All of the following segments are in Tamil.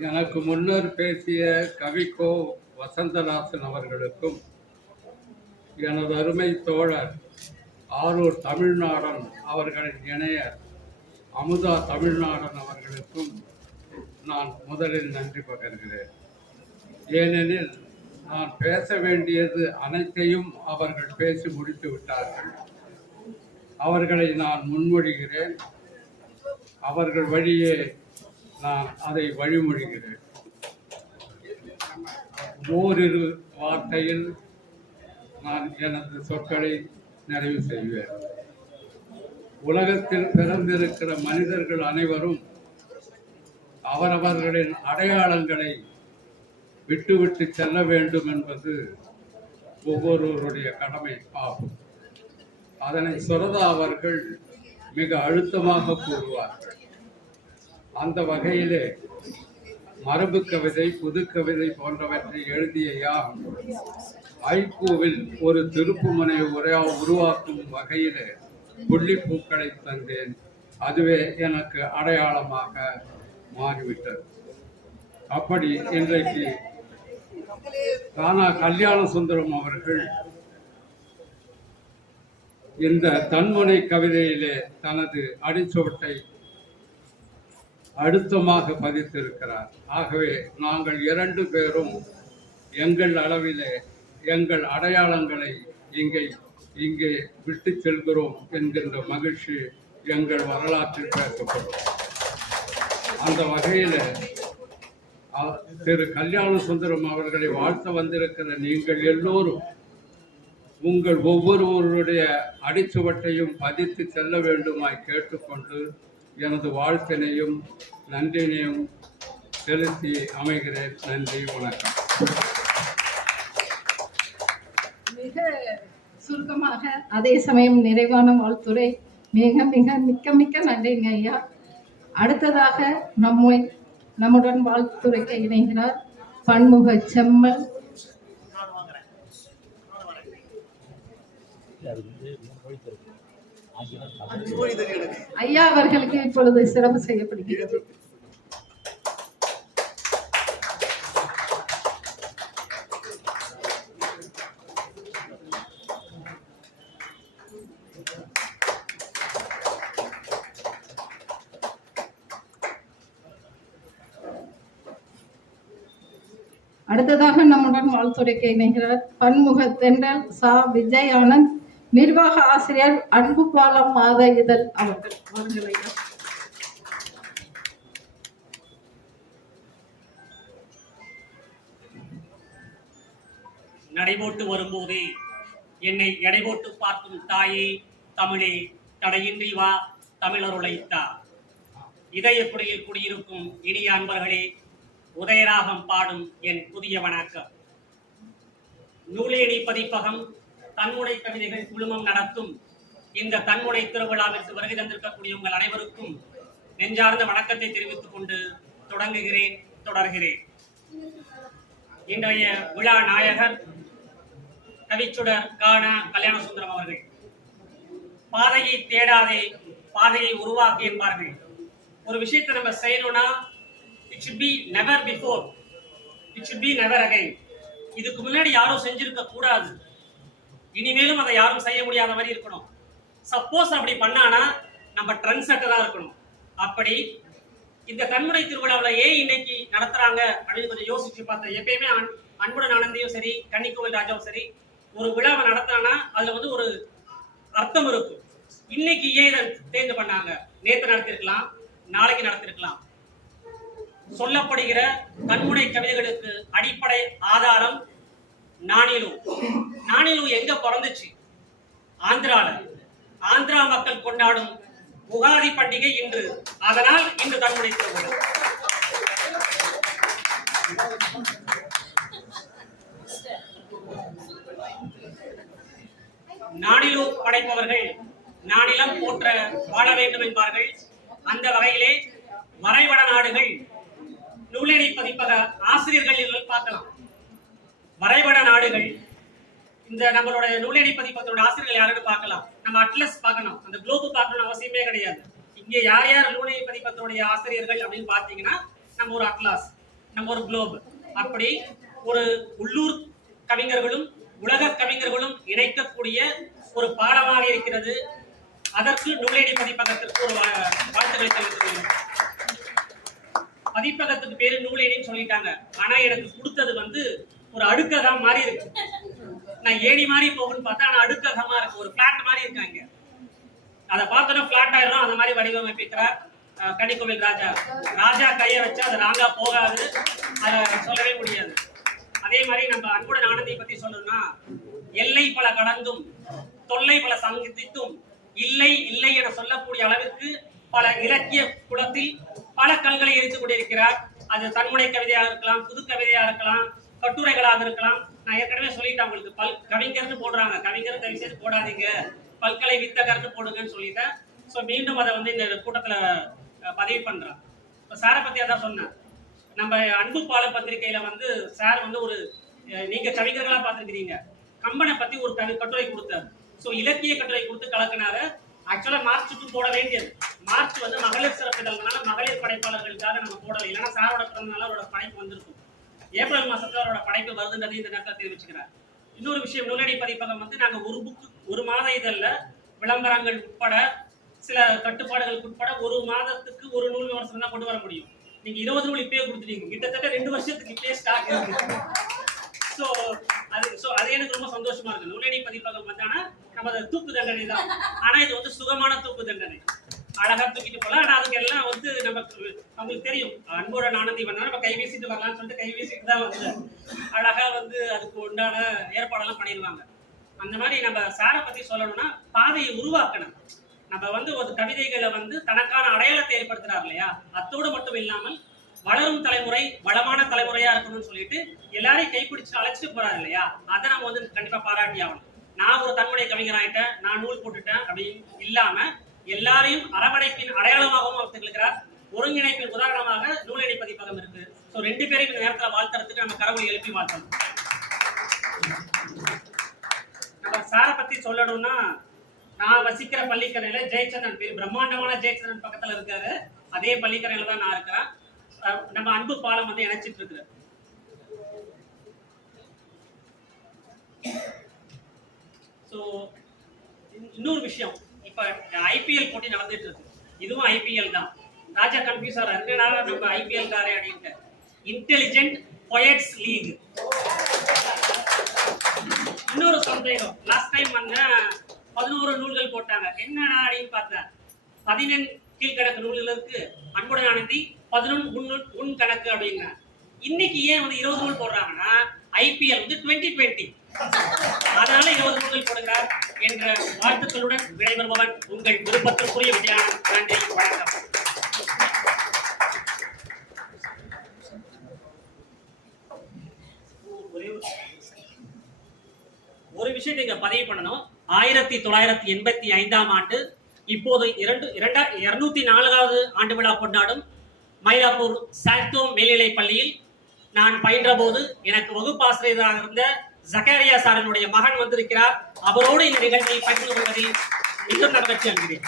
எனக்கு முன்னர் பேசிய கவிக்கோ வசந்ததாசன் அவர்களுக்கும் எனது அருமை தோழர் ஆரூர் தமிழ்நாடன் அவர்களின் இணையர் அமுதா தமிழ்நாடன் அவர்களுக்கும் நான் முதலில் நன்றி பகர்கிறேன். ஏனெனில் நான் பேச வேண்டியது அனைத்தையும் அவர்கள் பேசி முடித்து விட்டார்கள். அவர்களை நான் முன்மொழிகிறேன். அவர்கள் வழியே நான் அதை வழிமொழிகிறேன். ஓரிரு வார்த்தையில் நான் எனது சொற்களை நிறைவு செய்வேன். உலகத்தில் பிறந்திருக்கிற மனிதர்கள் அனைவரும் அவரவர்களின் அடையாளங்களை விட்டுவிட்டு செல்ல வேண்டும் என்பது ஒவ்வொருவருடைய கடமை ஆகும் அதனை சுரதா அவர்கள் மிக அழுத்தமாக கூறுவார்கள். அந்த வகையிலே மரபு கவிதை புது கவிதை போன்றவற்றை எழுதிய யார்? ஐகோவில் ஒரு திருப்புமனை உரையா உருவாக்கும் வகையிலே புள்ளிப்பூக்களை தந்தேன். அதுவே எனக்கு அடையாளமாக மாறிவிட்டது. அப்படி இன்றைக்கு தானா கல்யாண சுந்தரம் அவர்கள் இந்த தன்முனை கவிதையிலே தனது அடிச்சுவட்டை அழுத்தமாக பதித்திருக்கிறார். ஆகவே நாங்கள் இரண்டு பேரும் எங்கள் அளவிலே எங்கள் அடையாளங்களை இங்கே இங்கே விட்டு செல்கிறோம் என்கின்ற மகிழ்ச்சி எங்கள் வரலாற்றில் பேசப்படும் அந்த வகையில் திரு கல்யாண சுந்தரம் அவர்களை வாழ்த்த வந்திருக்கிற நீங்கள் எல்லோரும் உங்கள் ஒவ்வொருவருடைய அடிச்சுவட்டையும் பதித்து செல்ல வேண்டுமாய் கேட்டுக்கொண்டு எனது வாழ்த்தினையும் நன்றினையும் செலுத்தி அமைகிறேன். நன்றி வணக்கம். மிக சுருக்கமாக அதே சமயம் நிறைவான வாழ்த்துரை. மிக மிக மிக்க மிக்க நன்றிங்க ஐயா. அடுத்ததாக நம்மை நம்முடன் வாழ்த்துரைக்க இணைகிறார் பன்முக செம்மல். ஐயா அவர்களுக்கு இப்பொழுது சிறப்பு செய்யப்படுகிறது. அடுத்ததாக நம்முடன் வாழ்த்துரைக்க இணைகிறார் பன்முக தென்றல் சா. விஜய் ஆனந்த் நிர்வாக ஆசிரியர் அன்பு பாலம் மாத இதழ் அவர்கள் வாருங்கள் நடைபோட்டு வரும்போதே என்னை எடைபோட்டு பார்க்கும் தாயே தமிழே தடையின்றி வா தமிழருளை தா இதயக்குடியில் குடியிருக்கும் இனிய அன்பர்களே உதயராகம் பாடும் என் புதிய வணக்கம். நூலேணி பதிப்பகம் தன்முனை கவிதைகள் குழுமம் நடத்தும். இந்த தன்முனை திருவிழாவிற்கு வருகை தந்திருக்கக்கூடிய உங்கள் அனைவருக்கும் நெஞ்சார்ந்த வணக்கத்தை தெரிவித்துக் கொண்டு தொடங்குகிறேன் தொடர்கிறேன். இன்றைய விழா நாயகர் கவிச்சுடர் கான கல்யாண சுந்தரம் அவர்கள். பாதையை தேடாதே பாதையை உருவாக்கு என்பார்கள். ஒரு விஷயத்தை நம்ம செய்யணும்னா it should be never before it should be never again இதுக்கு முன்னாடி யாரும் செஞ்சிருக்க கூடாது. இனிமேலும் அதை யாரும் செய்ய முடியாத மாதிரி இருக்கணும். சப்போஸ் அப்படி பண்ணானா நம்ம ட்ரெண்ட் செட்டராக இருக்கணும். அப்படி இந்த கண்முனை திருவிழாவில் ஏன் இன்னைக்கு நடத்துறாங்க அப்படின்னு கொஞ்சம் யோசிச்சு பார்த்தேன் எப்பயுமே அன்புடன் ஆனந்தையும் சரி கன்னிக்கோவில் ராஜாவும் சரி ஒரு விழாவை நடத்தினா அதுல வந்து ஒரு அர்த்தம் இருக்கும் இன்னைக்கு ஏன் இதை தேர்ந்து பண்ணாங்க? நேற்று நடத்திருக்கலாம் நாளைக்கு நடத்திருக்கலாம். சொல்லப்படுகிற கண்முனை கவிதைகளுக்கு அடிப்படை ஆதாரம் நானிலு நானிலு எங்க பிறந்துச்சு? ஆந்திரால. ஆந்திரா மக்கள் கொண்டாடும் உகாதி பண்டிகை இன்று. அதனால் இன்று தன்முனை திருவிழா. நாடிலு படைப்பவர்கள் நாடிலம் போற்ற வாழ வேண்டும் என்பார்கள். அந்த வகையிலே வரைவட நாடுகள் நூலடி பதிப்பக ஆசிரியர்கள் பார்க்கலாம். வரைபட நாடுகள். இந்த நம்மளோட நூலெறி பதிப்பகத்தோட ஆசிரியர்கள் யாருன்னு பார்க்கலாம். நம்ம அட்லஸ் பார்க்கணும். அந்த குளோபு பார்க்கணும் அவசியமே கிடையாது. இங்க யார் யார் நூலெறி பதிப்பகத்தோடைய ஆசிரியர்கள் அப்படின்னு பார்த்தீங்கன்னா நம்ம ஒரு அட்லாஸ் நம்ம ஒரு குளோப். அப்படி ஒரு உள்ளூர் கவிஞர்களும் உலக கவிஞர்களும் இணைக்கக்கூடிய ஒரு பாடமாக இருக்கிறது. அதற்கு நூலேடி பதிப்பகத்திற்கு ஒரு வா- வாழ்த்துக்களை தெரிவித்துக் பதிப்பகத்துக்கு பேரு நூலேடின்னு சொல்லிட்டாங்க. ஆனா எனக்கு கொடுத்தது வந்து ஒரு அடுக்ககா மாதிரி இருக்கு. நான் ஏணி மாதிரி போகும்னு பார்த்தா ஆனா அடுக்ககமா இருக்கு. ஒரு பிளாட் மாதிரி இருக்காங்க அதை பார்த்தோன்னா பிளாட் ஆயிரும். அந்த மாதிரி வடிவமைப்பிக்கிறார் கனிக்கோவில் ராஜா. ராஜா கையை வச்சு அது ராங்கா போகாது. அதை சொல்லவே முடியாது. அதே மாதிரி நம்ம அன்புடன் ஆனந்தை பத்தி சொல்லணும்னா எல்லை பல கடந்தும் தொல்லை பல சந்தித்தும் இல்லை இல்லை என சொல்லக்கூடிய அளவிற்கு பல இலக்கிய குளத்தில் பல கல்களை எரித்துக் கொண்டிருக்கிறார். அது தன்முனை கவிதையாக இருக்கலாம் புது கவிதையாக இருக்கலாம் கட்டுரைகளாக இருக்கலாம். நான் ஏற்கனவே சொல்லிட்டேன் உங்களுக்கு. பல் கவிஞர்னு போடுறாங்க. கவிஞர் கவிஞர் போடாதீங்க. பல்கலை வித்தகர்னு போடுங்கன்னு சொல்லிட்டேன். ஸோ மீண்டும் அதை வந்து இந்த கூட்டத்தில் பதிவு பண்ணுறேன் இப்போ சாரை பற்றி அதான் சொன்னேன். நம்ம அன்பு பால பத்திரிகையில் வந்து சார் வந்து ஒரு நீங்கள் கவிஞர்களாக பார்த்துருக்கிறீங்க. கம்பனை பற்றி ஒரு கவி கட்டுரை கொடுத்தார். ஸோ இலக்கிய கட்டுரை கொடுத்து கலக்கினாரு. ஆக்சுவலாக மார்ச்சுக்கு போட வேண்டியது. மார்ச் வந்து மகளிர் சிறப்பிதழ்னால மகளிர் படைப்பாளர்களுக்காக நம்ம போடலை. இல்லைன்னா சாரோட பிறந்தனால அவரோட படைப்பு வந்திருக்கும். ஏப்ரல் மாசத்துல அவரோட படைப்பு வருதுன்றது இந்த நேரத்தில் தெரிவிச்சுக்கிறார். இன்னொரு விஷயம் நூலடி பதிப்பகம் வந்து நாங்கள் ஒரு புக்கு ஒரு மாத இதழில் விளம்பரங்கள் உட்பட சில கட்டுப்பாடுகளுக்கு உட்பட ஒரு மாதத்துக்கு ஒரு நூல் விமர்சனம் தான் கொண்டு வர முடியும். நீங்க இருபது நூல் இப்பயே கொடுத்துட்டீங்க. கிட்டத்தட்ட ரெண்டு வருஷத்துக்கு இப்பயே ஸ்டாக் இருக்கு. ஸோ அது ஸோ அது எனக்கு ரொம்ப சந்தோஷமா இருக்கு நூலடி பதிப்பகம் வந்தானா நமது தூக்கு தண்டனை தான். ஆனால் இது வந்து சுகமான தூக்கு தண்டனை அழகா தூக்கிட்டு போகலாம் ஆனால் அதுக்கு எல்லாம் வந்து நமக்கு அவங்களுக்கு தெரியும். அன்போட ஆனந்தி பண்ணா நம்ம கை வீசிட்டு வரலாம்னு சொல்லிட்டு கை வீசிட்டு தான் வந்து அழகா வந்து அதுக்கு உண்டான ஏற்பாடெல்லாம் பண்ணிடுவாங்க. அந்த மாதிரி நம்ம சாரை பத்தி சொல்லணும்னா பாதையை உருவாக்கணும். நம்ம வந்து ஒரு கவிதைகளை வந்து தனக்கான அடையாளத்தை ஏற்படுத்துறாரு இல்லையா? அத்தோடு மட்டும் இல்லாமல் வளரும் தலைமுறை வளமான தலைமுறையா இருக்கணும்னு சொல்லிட்டு எல்லாரையும் கைப்பிடிச்சு அழைச்சிட்டு போறாரு இல்லையா? அதை நம்ம வந்து கண்டிப்பா பாராட்டி ஆகணும். நான் ஒரு தன்முறை கவிஞராயிட்டேன். நான் நூல் போட்டுட்டேன் அப்படின்னு இல்லாம எல்லாரையும் அரவணைப்பின் அடையாளமாகவும் அவர் திகழ்கிறார். ஒருங்கிணைப்பின் உதாரணமாக நூலடி பதிப்பகம் இருக்கு. ஸோ ரெண்டு பேரையும் இந்த நேரத்தில் வாழ்த்துறதுக்கு நம்ம கடவுளை எழுப்பி வாழ்த்தணும் நம்ம சாரை பத்தி சொல்லணும்னா நான் வசிக்கிற பள்ளிக்கரையில ஜெயச்சந்திரன் பேர் பிரம்மாண்டமான ஜெயச்சந்திரன் பக்கத்துல இருக்காரு. அதே பள்ளிக்கரையில தான் நான் இருக்கிறேன். நம்ம அன்பு பாலம் வந்து இணைச்சிட்டு இருக்கிறேன் ஸோ இன்னொரு விஷயம். இப்போ ஐபிஎல் போட்டி நடந்துட்டு இருக்கு. இதுவும் ஐபிஎல் தான். ராஜா கன்ஃபியூஸ் ஆகிறார் என்னடா நம்ம ஐபிஎல் காரே அப்படின்ட்டு இன்டெலிஜென்ட் பொயட்ஸ் லீக் இன்னொரு சந்தேகம். லாஸ்ட் டைம் வந்து பதினோரு நூல்கள் போட்டாங்க. என்னடா அப்படின்னு பார்த்தேன். பதினெண் கீழ்கணக்கு நூல்கள் இருக்கு. அன்புடன் ஆனந்தி பதினொன்று உன் உன் கணக்கு அப்படின்னா இன்னைக்கு ஏன் வந்து இருபது நூல் போடுறாங்கன்னா ஐபிஎல் வந்து டுவெண்ட்டி டுவெண்ட்டி அதனால இருபது நூல்கள் கொடுங்க என்ற வாழ்த்துக்களுடன் விடைபெறுபவன் உங்கள் விருப்பத்திற்குரிய விஜயானந்த் நன்றி வணக்கம். ஒரு விஷயத்தை இங்க பதிவு பண்ணணும். ஆயிரத்தி தொள்ளாயிரத்தி எண்பத்தி ஐந்தாம் ஆண்டு இப்போது இரண்டு இரண்டா இருநூத்தி நான்காவது ஆண்டு விழா கொண்டாடும் மயிலாப்பூர் சாத்தோ மேல்நிலைப் பள்ளியில் நான் பயின்ற போது எனக்கு வகுப்பாசிரியராக இருந்த ஜக்காரியா சாரனுடைய மகன் வந்திருக்கிறார். அவரோடு இந்த நிகழ்ச்சியை பகிர்ந்து கொள்வதில் மிகவும் மகிழ்ச்சி அடைகிறேன்.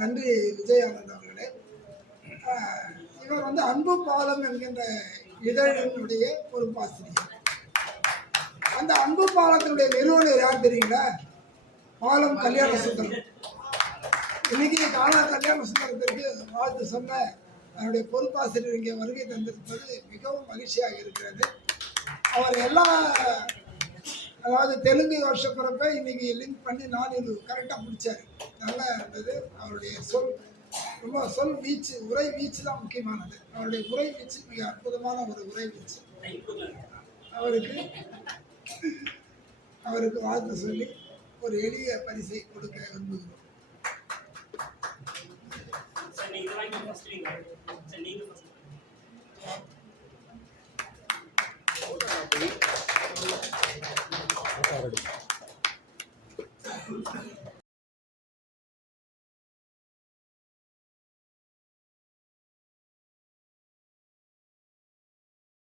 நன்றி விஜய் ஆனந்த் அவர்களே இவர் வந்து அன்பு பாலம் என்கின்ற இதழினுடைய பொறுப்பாசிரியர். அந்த அன்பு பாலத்தினுடைய நிறுவனர் யார் தெரியுங்களா? பாலம் கல்யாண சுந்தரம். இன்னைக்கு காலா கல்யாண சுந்தரத்திற்கு வாழ்த்து சொன்ன அவருடைய பொறுப்பாசிரியர் இங்கே வருகை தந்திருப்பது மிகவும் மகிழ்ச்சியாக இருக்கிறது. அவர் எல்லா அதாவது தெலுங்கு வருஷப்பிறப்ப இன்னைக்கு லிங்க் பண்ணி நான் இது கரெக்டாக முடிச்சாரு. நல்லா இருந்தது. அவருடைய சொல் ரொம்ப சொல் வீச்சு உரை வீச்சு தான் முக்கியமானது. அவருடைய உரை வீச்சு மிக அற்புதமான ஒரு உரை வீச்சு. அவருக்கு அவருக்கு வாழ்த்து சொல்லி ஒரு எளிய பரிசை கொடுக்க விரும்புகிறோம் சரி நீங்க இதை வாங்கி first நீங்க சரி நீங்க first